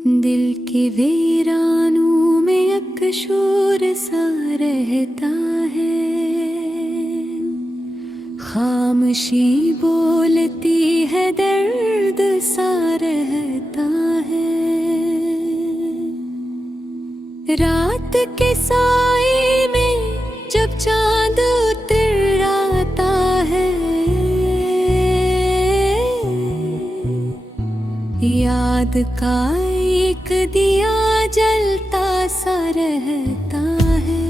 दिल के वीरानों में एक शोर सा रहता है, खामोशी बोलती है, दर्द सा रहता है। रात के साए में जब चांद उतर आता है, याद का एक दिया जलता सा रहता है।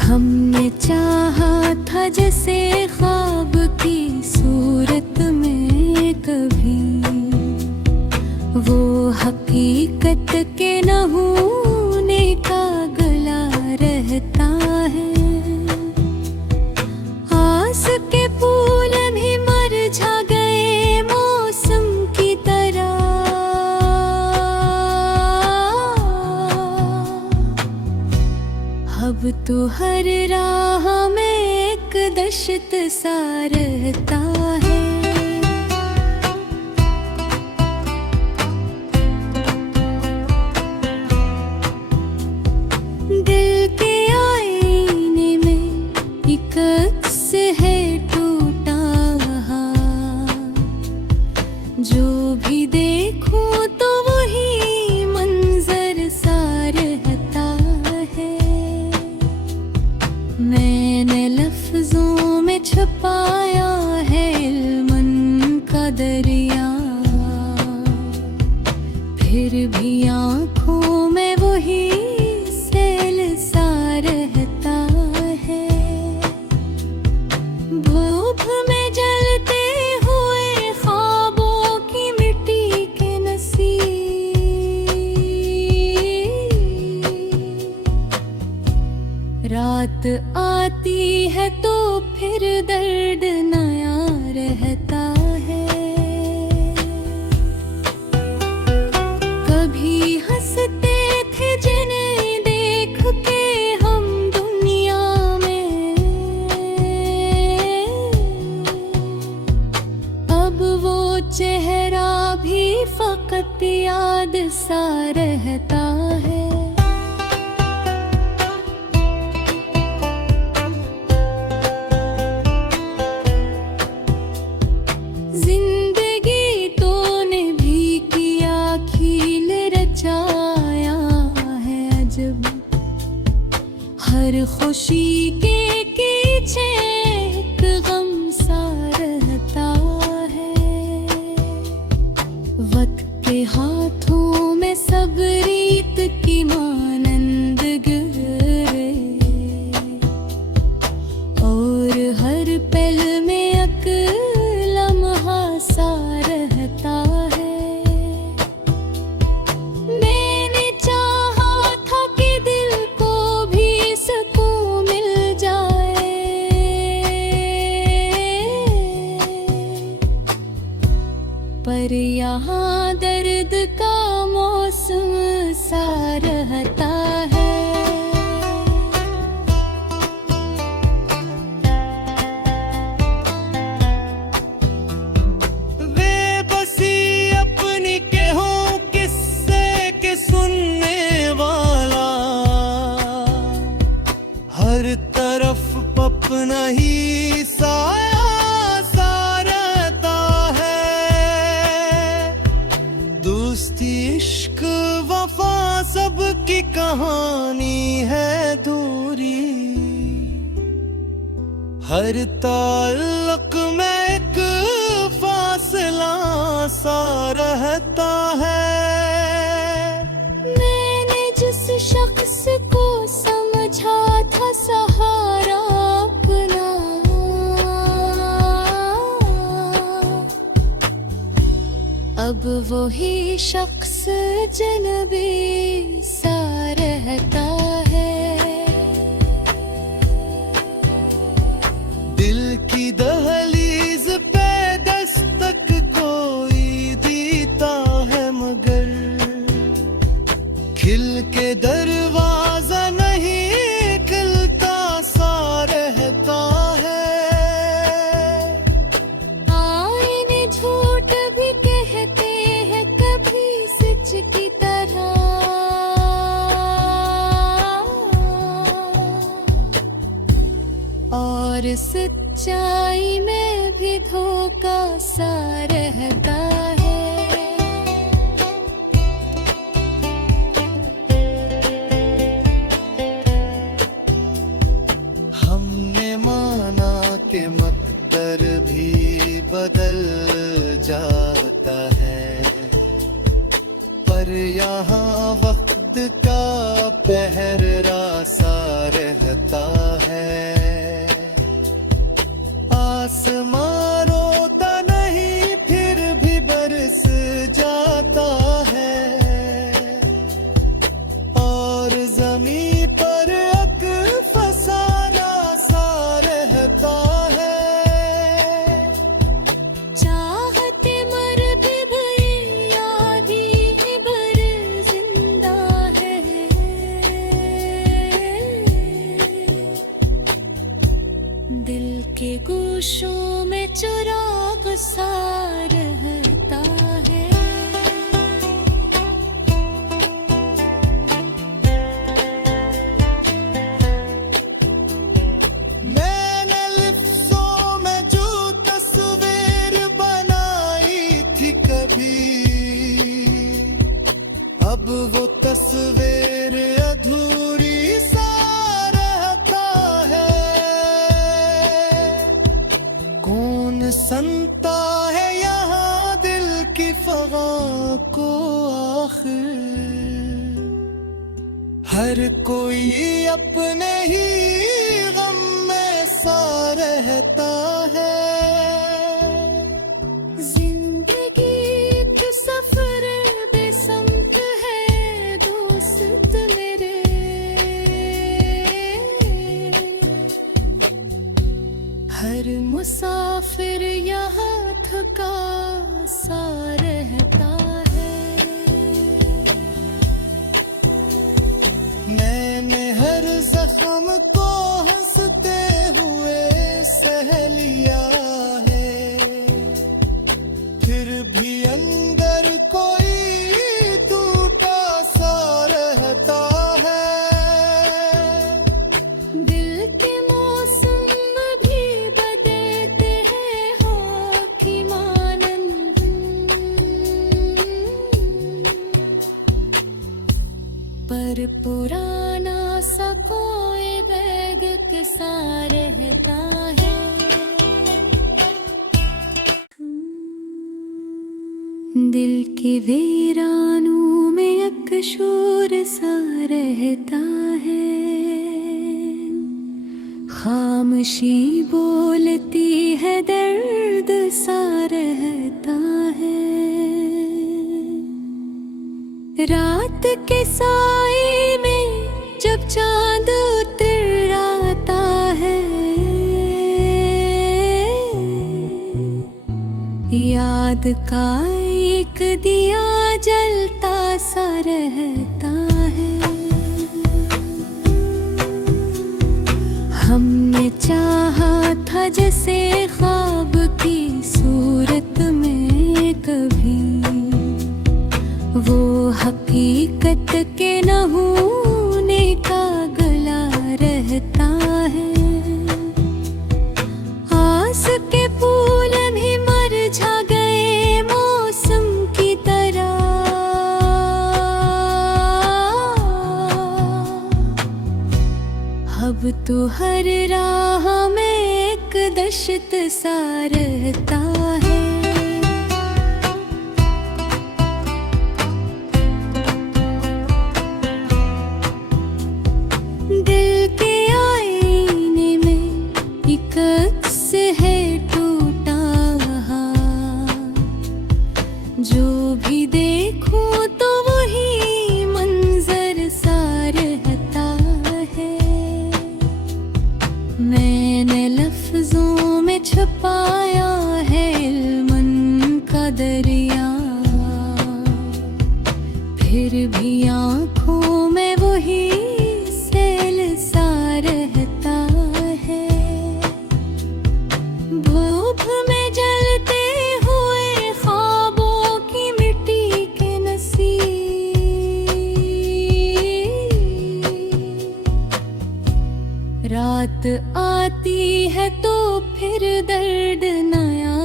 हमने चाहा था जैसे ख्वाब की सूरत में कभी, वो हकीकत के न होने का गला रहता है। आस के फूल भी मुरझा गए मौसम की तरह, अब तो हर राह में एक दशत सा रहता है। दिल के आईने में एक अक्स है टूटा, जो भी देखूं तो वही मंजर सा रहता है। मैंने लफ्जों में छुपाया है इल्मन का दरिया, फिर भी आँखों में वही सेल सा रहता है। भूख में जलते हुए ख्वाबों की मिट्टी के नसीब, रात आती है तो फिर दर्द नया रहता है। कभी हंसते थे जिन्हें देख के हम दुनिया में, अब वो चेहरा भी फकत याद सा रहता है। जिंदगी तो ने भी किया खील रचाया है अजब, हर खुशी के पीछे एक गम सा रहता है। वक्त के हाथों में सब रीत की मानंद गिरे, और हर पल में एक लम्हा सा रहता है। मैंने चाहा था कि दिल को भी सुकून मिल जाए, पर यहाँ दर्द का मौसम सा रहता है। बेबसी अपनी के हो किस्से के सुनने वाला, हर तरफ अपना ही साया सा रहता है। दोस्ती इश्क वफा सबकी कहानी है दूरी, हर ताल्लुक में एक फासला सा रहता है। मैंने जिस शख्स को समझा था सहारा अपना, अब वही शख्स जनबी सा रहता है। दिल की दहलीज पे दस्तक कोई देता है, मगर खिल के दरवाजा नहीं खिलता सा रहता है। आईने झूठ भी कह का सा रहता है। हमने माना कि मकदर भी बदल जाता है, पर यहाँ वक्त का पहर रासा रहता है। आसमां रोता नहीं फिर भी बरस जाता है, और जमीन पर अक फसाना सा रहता है। चाहते मर भी गए, याद ही भर जिंदा है। दिल के गोशों में चिराग सा रहता है। मैंने लिफ्ज़ों में जो तस्वीर बनाई थी कभी, अब वो तस्वीर अधूरी सा रहता है। कौन सुनता है यहाँ दिल की फगा को आखिर, हर कोई अपने ही गम में सा रहता है। जिंदगी एक सफर बेसमत है दोस्त मेरे। हर मुसाफिर यहाँ थका सा रहता है। मैंने हर जख्म को हंसते हुए सह लिया है, फिर भी अंदर कोई टूटा सा रहता है। दिल के मौसम भी बदलते हैं हाकिमानंद, पर पुराना सा कोई बैग सा रहता है। दिल के वीरानों में एक शोर सा रहता है। खामोशी बोलती है दर्द सा रहता है। रात के साए में जब चांद उतर आता है, याद का एक दिया जलता सा रहता है। हमने चाहा था जैसे ख्वाब की सूरत में कभी, वो हकीकत के न होने का गला रहता है। आस के फूल भी मुरझा गए मौसम की तरह, अब तो हर राह में एक दशत सा रहता है। दिल के आईने में एक अक्स है टूटा वहाँ, जो भी देखो तो वही मंजर सा रहता है। मैंने लफ्जों में छुपाया है इल्मन का दरिया, फिर भी आँखों में वही सेल सा रहता है। भूख में जलते हुए ख्वाबों की मिट्टी के नसीब, रात आती है तो फिर दर्द नया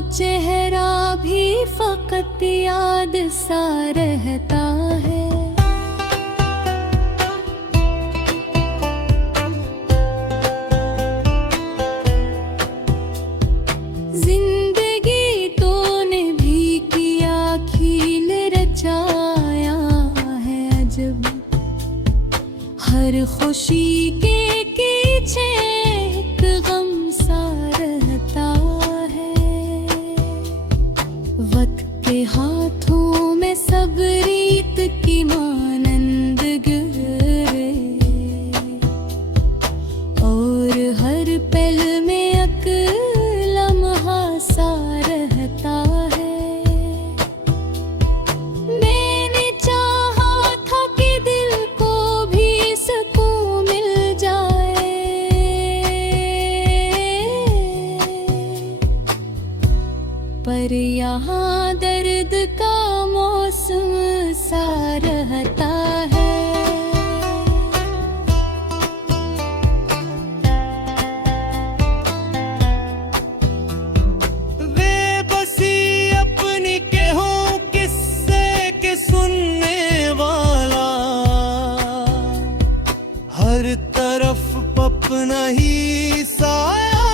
चेहरा भी फकत याद सा रहता है। जिंदगी तूने भी किया खील रचाया है अजब, हर खुशी के पीछे एक गम सा रहता है। वक्त के हाथों में सब रीत की मानंद गिरे, और हर पल में एक लम्हा सा रहता है। मैंने चाहा था कि दिल को भी सुकून मिल जाए, पर यहाँ दर्द का मौसम सा रहता है। बेबसी अपनी कहूँ किस्से के सुनने वाला, हर तरफ अपना ही साया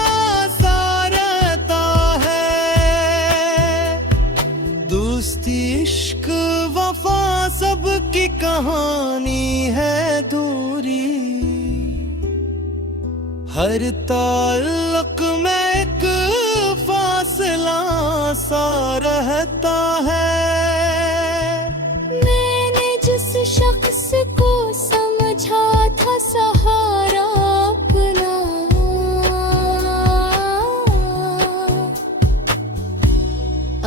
सा रहता है। दोस्ती इश्क वफा सबकी कहानी है दूरी, हर ताल्लुक में एक फासला सा रहता है। मैंने जिस शख्स को समझा था सहारा अपना,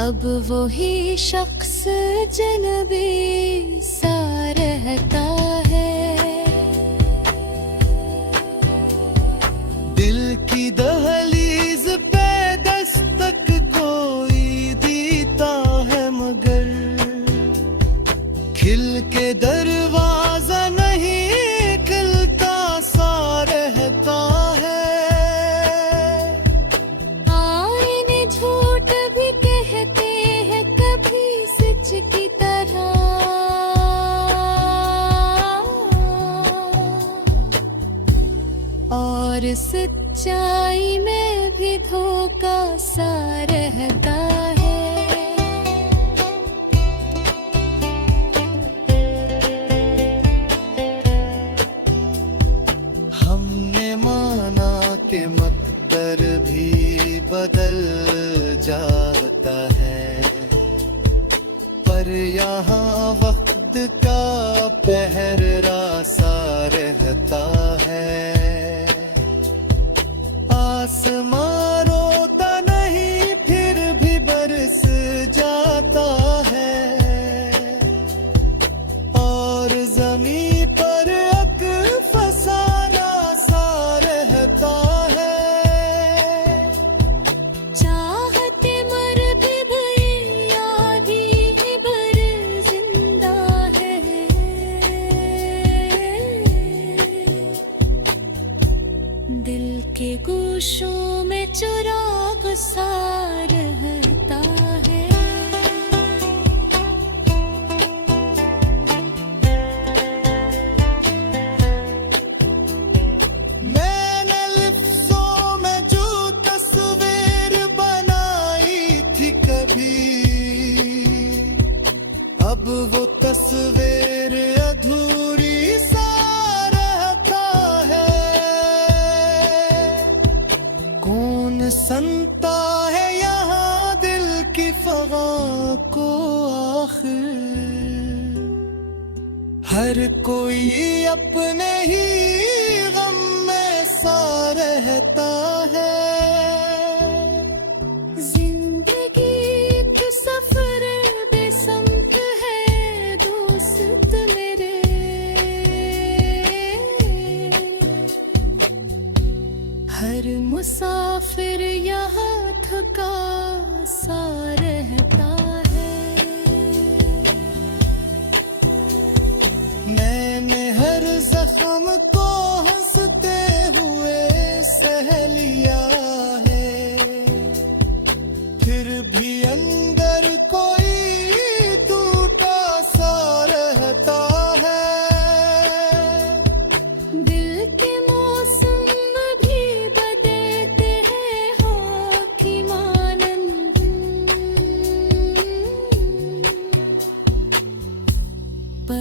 अब वही शख्स जनबी सा रहता है। दिल की दहलीज पे दस्तक कोई देता है, मगर खिल के दरवाजा नहीं खिलता सा रहता है। आईने झूठ भी कहते हैं कभी सच की तरह, और सच्चाई में भी धोखा सा रहता है। हमने माना कि मकदर भी बदल जाता है, पर यहाँ वक्त का पहरा सा रहता है। आसमां रोता नहीं फिर भी बरस जाता है, और जमीन पर एक फसाना सा रहता है। चाहते मर भी गए याद ही भर जिंदा है, दिल के गोशों में चिराग सा रहता है। मैंने लिफ्ज़ों में जो तस्वीर बनाई थी कभी, अब वो तस्वीर अधूरी सा रहता है। कौन सुनता है यहाँ दिल की फगा को आखिर, हर कोई अपने ही गम में सा रहता है। जिंदगी एक सफर बेसमत है दोस्त मेरे, हर मुसाफिर यहाँ थका सा रहता है। मैंने हर जख्म को हंसते हुए सह लिया है, फिर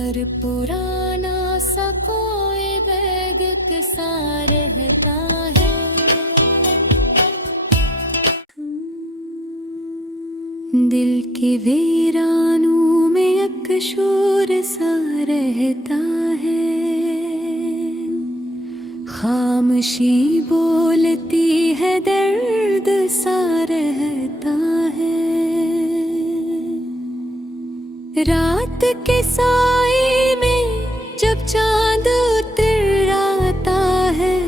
पर पुराना सा कोई बैग सा रहता है। दिल के वीरानों में एक शोर सा रहता है, खामोशी बोलती है, दर्द सा रहता है। रात के साए में जब चांद उतर आता है,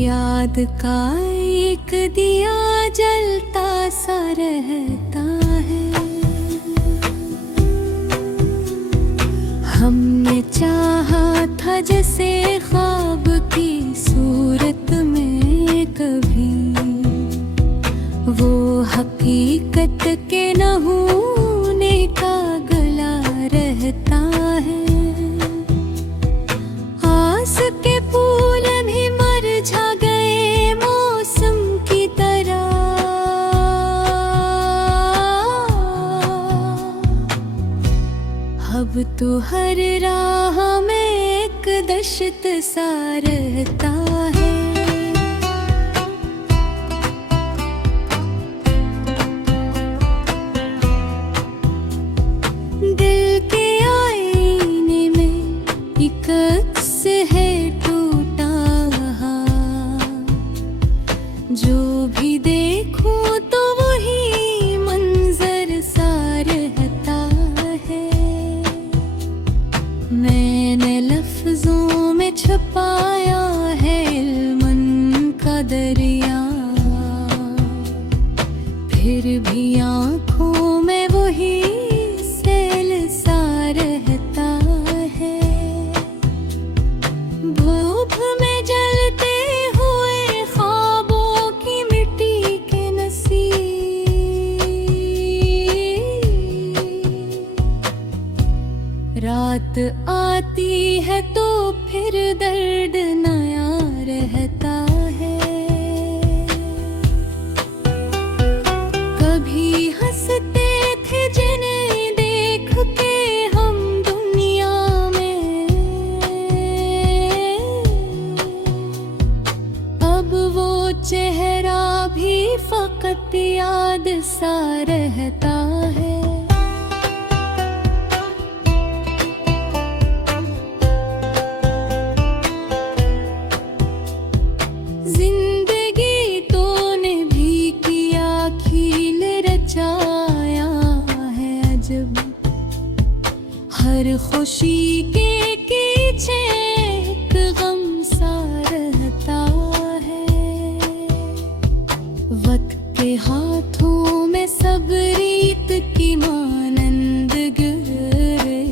याद का एक दिया जलता सा रहता है। हमने चाहा था जैसे ख्वाब की सूरत में कभी, वो हकीकत के न होने का गला रहता है। आस के फूल भी मुरझा गए मौसम की तरह, अब तो हर राह में एक दशत सा रहता है। दिल के आईने में एक अक्स है टूटा, जो भी देखो तो वही मंजर सा रहता है। मैंने लफ्जों में छुपाया है इल्मन का दरिया, फिर भी आँखों में वही सेल सा रहता है। भूख में जलते हुए ख्वाबों की मिट्टी के नसीब, रात आती है तो फिर दर्द नया रहता है। कभी हंसते थे जिन्हें देख के हम दुनिया में, अब वो चेहरा भी फकत याद सा रहता है। जिंदगी तो ने भी किया खील रचाया है अजब, हर खुशी के पीछे एक गम सा रहता है। वक्त के हाथों में सब रीत की मानंद गिरे,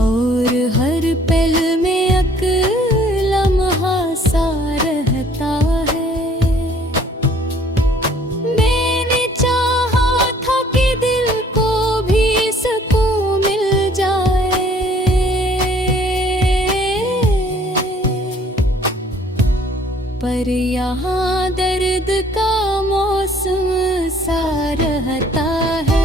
और हर पल में एक लम्हा सा रहता है। मैंने चाहा था कि दिल को भी सुकून मिल जाए, पर यहाँ दर्द का मौसम सा रहता है।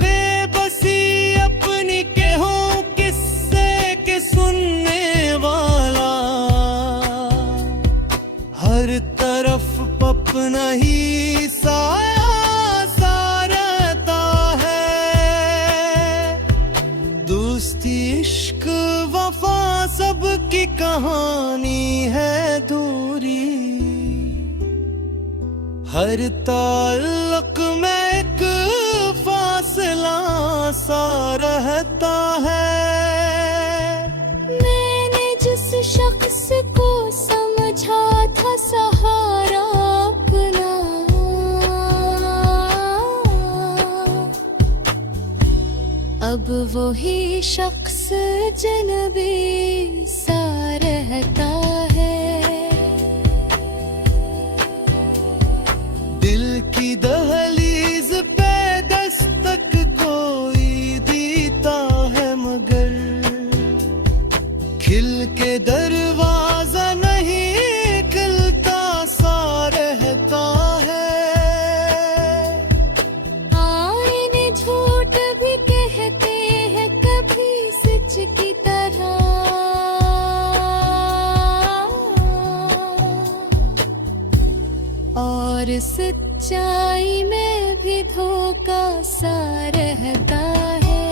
बेबसी अपनी के हो किस्से के सुनने वाला, हर तरफ अपना ही साया सा रहता है। दोस्ती इश्क वफा सबकी कहानी है दूरी, हर ताल्लुक में एक फासला सा रहता है। मैंने जिस शख्स को समझा था सहारा अपना, अब वही शख्स जनबी सा रहता है। दिल की दहलीज पे दस्तक कोई देता है, मगर खिल का सा रहता है।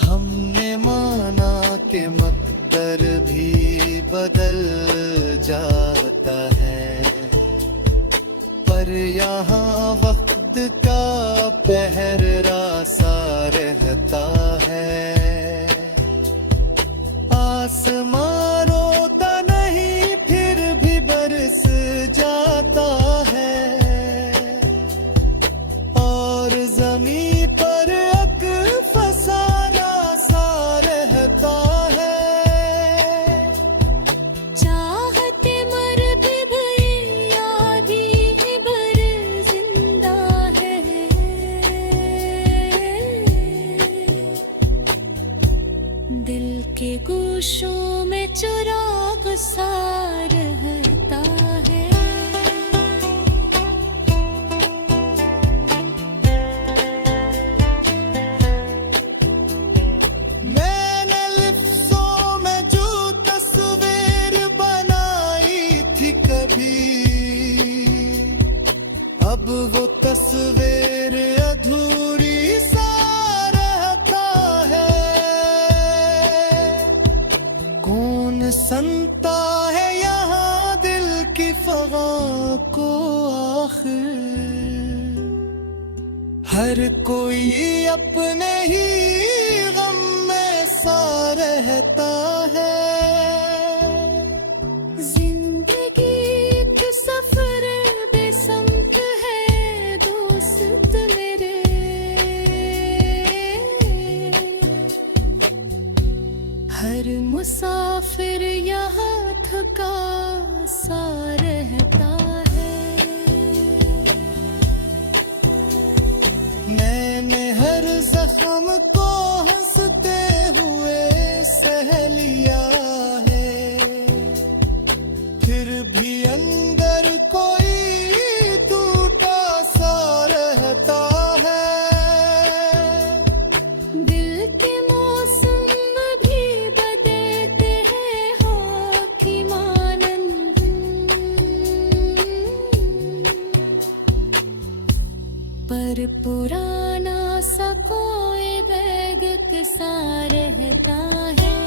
हमने माना कि मकदर भी बदल जाता है, पर यहाँ वक्त का पहरा सा रहता है। आसमां रोता नहीं फिर भी बरस जाता है, और जमीन पर एक फसाना सा रहता है। चाहते मर भी गए, याद ही भर जिंदा है। दिल के गोशों में चिराग सा रहता है। मैंने लिफ्ज़ों में जो तस्वीर बनाई थी कभी, अब वो तस्वीर अधूरी सा रहता है। कौन सुनता है यहाँ दिल की फगा को आखिर, हर कोई अपने ही गम में सा रहता है। जिंदगी एक सफर बेसमत है दोस्त मेरे। हर मुसाफिर यहाँ थका सा रहता है। मैंने हर जख्म को हंसते हुए सह लिया है, फिर भी अंदर कोई टूटा सा रहता है। दिल के मौसम भी बदलते हैं हाकिमानंद, पर पुराना सा कोई बैग सा रहता है।